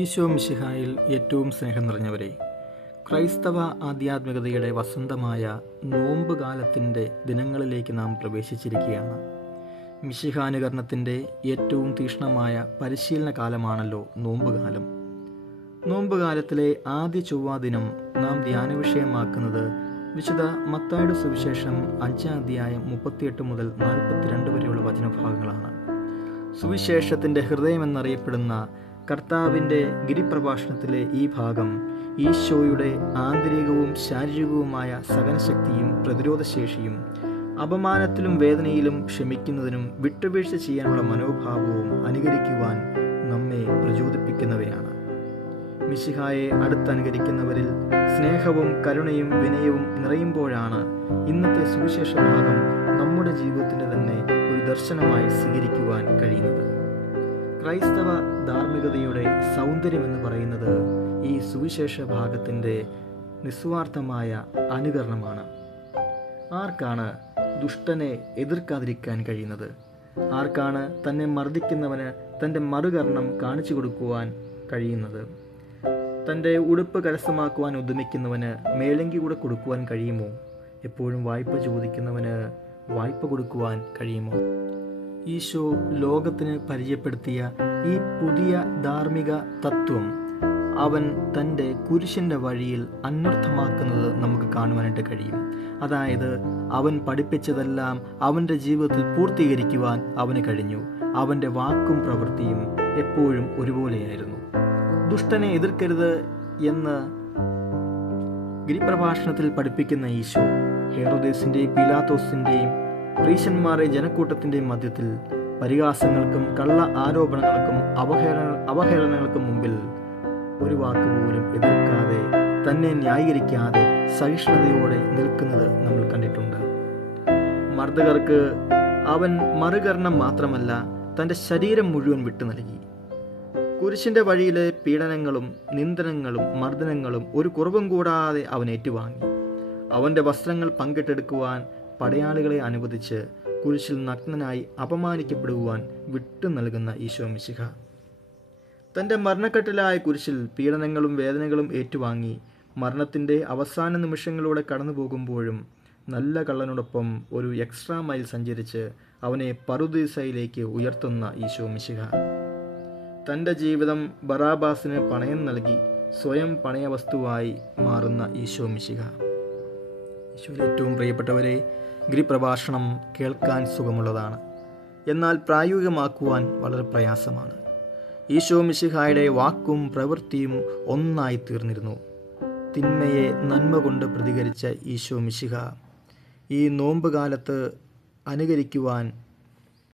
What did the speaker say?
ഈശോ മിശിഹായിൽ ഏറ്റവും സ്നേഹം നിറഞ്ഞവരെ, ക്രൈസ്തവ ആധ്യാത്മികതയുടെ വസന്തമായ നോമ്പ് കാലത്തിൻ്റെ ദിനങ്ങളിലേക്ക് നാം പ്രവേശിച്ചിരിക്കുകയാണ്. മിശിഹാനുകരണത്തിൻ്റെ ഏറ്റവും തീക്ഷ്ണമായ പരിശീലന കാലമാണല്ലോ നോമ്പുകാലം. നോമ്പുകാലത്തിലെ ആദ്യ ചൊവ്വാ ദിനം നാം ധ്യാനവിഷയമാക്കുന്നത് വിശുദ്ധ മത്തായിയുടെ സുവിശേഷം 5-ാം അധ്യായം 38 മുതൽ 42 വരെയുള്ള വചനഭാഗങ്ങളാണ്. സുവിശേഷത്തിൻ്റെ ഹൃദയമെന്നറിയപ്പെടുന്ന കർത്താവിൻ്റെ ഗിരിപ്രഭാഷണത്തിലെ ഈ ഭാഗം ഈശോയുടെ ആന്തരികവും ശാരീരികവുമായ സഹനശക്തിയും പ്രതിരോധശേഷിയും അപമാനത്തിലും വേദനയിലും ക്ഷമിക്കുന്നതിനും വിട്ടുവീഴ്ച ചെയ്യാനുള്ള മനോഭാവവും അനുകരിക്കുവാൻ നമ്മെ പ്രചോദിപ്പിക്കുന്നവയാണ്. മിശിഹായെ അടുത്തനുകരിക്കുന്നവരിൽ സ്നേഹവും കരുണയും വിനയവും നിറയുമ്പോഴാണ് ഇന്നത്തെ സുവിശേഷ ഭാഗം നമ്മുടെ ജീവിതത്തിൻ്റെ തന്നെ ഒരു ദർശനമായി സ്വീകരിക്കുവാൻ കഴിയുന്നത്. ക്രൈസ്തവ ധാർമ്മികതയുടെ സൗന്ദര്യമെന്ന് പറയുന്നത് ഈ സുവിശേഷ ഭാഗത്തിൻ്റെ നിസ്വാർത്ഥമായ അനുകരണമാണ്. ആർക്കാണ് ദുഷ്ടനെ എതിർക്കാതിരിക്കാൻ കഴിയുന്നത്? ആർക്കാണ് തന്നെ മർദ്ദിക്കുന്നവന് തൻ്റെ മറുകരണം കാണിച്ചു കൊടുക്കുവാൻ കഴിയുന്നത്? തൻ്റെ ഉടുപ്പ് കരസ്ഥമാക്കുവാൻ ഉദ്യമിക്കുന്നവന് മേലങ്കി കൂടെ കൊടുക്കുവാൻ കഴിയുമോ? എപ്പോഴും വായ്പ ചോദിക്കുന്നവന് വായ്പ കൊടുക്കുവാൻ കഴിയുമോ? ഈശോ ലോകത്തിന് പരിചയപ്പെടുത്തിയ ഈ പുതിയ ധാർമ്മിക തത്വം അവൻ തൻ്റെ കുരിശിൻ്റെ വഴിയിൽ അന്വർത്ഥമാക്കുന്നത് നമുക്ക് കാണുവാനായിട്ട് കഴിയും. അതായത് അവൻ പഠിപ്പിച്ചതെല്ലാം അവൻ്റെ ജീവിതത്തിൽ പൂർത്തീകരിക്കുവാൻ അവന് കഴിഞ്ഞു. അവൻ്റെ വാക്കും പ്രവൃത്തിയും എപ്പോഴും ഒരുപോലെയായിരുന്നു. ദുഷ്ടനെ എതിർക്കരുത് എന്ന് ഗിരിപ്രഭാഷണത്തിൽ പഠിപ്പിക്കുന്ന ഈശോ ഹെറോദേസിൻ്റെയും പീലാത്തോസിൻ്റെയും പ്രീശന്മാരെ ജനക്കൂട്ടത്തിൻ്റെയും മധ്യത്തിൽ പരിഹാസങ്ങൾക്കും കള്ള ആരോപണങ്ങൾക്കും അവഹേളനങ്ങൾക്കും മുമ്പിൽ ഒരു വാക്കുപോലും എതിർക്കാതെ, തന്നെ ന്യായീകരിക്കാതെ സഹിഷ്ണുതയോടെ നിൽക്കുന്നത് നമ്മൾ കണ്ടിട്ടുണ്ട്. മർദ്ദകർക്ക് അവൻ മറുകരണം മാത്രമല്ല, തൻ്റെ ശരീരം മുഴുവൻ വിട്ടു നൽകി. കുരിശിൻ്റെ വഴിയിലെ പീഡനങ്ങളും നിന്ദനങ്ങളും മർദ്ദനങ്ങളും ഒരു കുറവും കൂടാതെ അവൻ ഏറ്റുവാങ്ങി. അവൻ്റെ വസ്ത്രങ്ങൾ പങ്കിട്ടെടുക്കുവാൻ പടയാളികളെ അനുവദിച്ച് കുരിശിൽ നഗ്നനായി അപമാനിക്കപ്പെടുവാൻ വിട്ടു നൽകുന്ന ഈശോ മിശിഹ തൻ്റെ മരണക്കെട്ടിലായ കുരിശിൽ പീഡനങ്ങളും വേദനകളും ഏറ്റുവാങ്ങി മരണത്തിൻ്റെ അവസാന നിമിഷങ്ങളിലൂടെ കടന്നു പോകുമ്പോഴും നല്ല കള്ളനോടൊപ്പം ഒരു എക്സ്ട്രാ മൈൽ സഞ്ചരിച്ച് അവനെ പറുദീസയിലേക്ക് ഉയർത്തുന്ന ഈശോ മിശിഹ തൻ്റെ ജീവിതം ബറാബാസിന് പണയം നൽകി സ്വയം പണയവസ്തുവായി മാറുന്ന ഈശോ മിശിഹ. ഈശോയിൽ ഏറ്റവും പ്രിയപ്പെട്ടവരെ, ഗിരിപ്രഭാഷണം കേൾക്കാൻ സുഖമുള്ളതാണ്, എന്നാൽ പ്രായോഗികമാക്കുവാൻ വളരെ പ്രയാസമാണ്. ഈശോ മിശിഹായുടെ വാക്കും പ്രവൃത്തിയും ഒന്നായി തീർന്നിരുന്നു. തിന്മയെ നന്മ കൊണ്ട് പ്രതികരിച്ച ഈശോ മിശിഹ ഈ നോമ്പ് കാലത്ത് അനുകരിക്കുവാൻ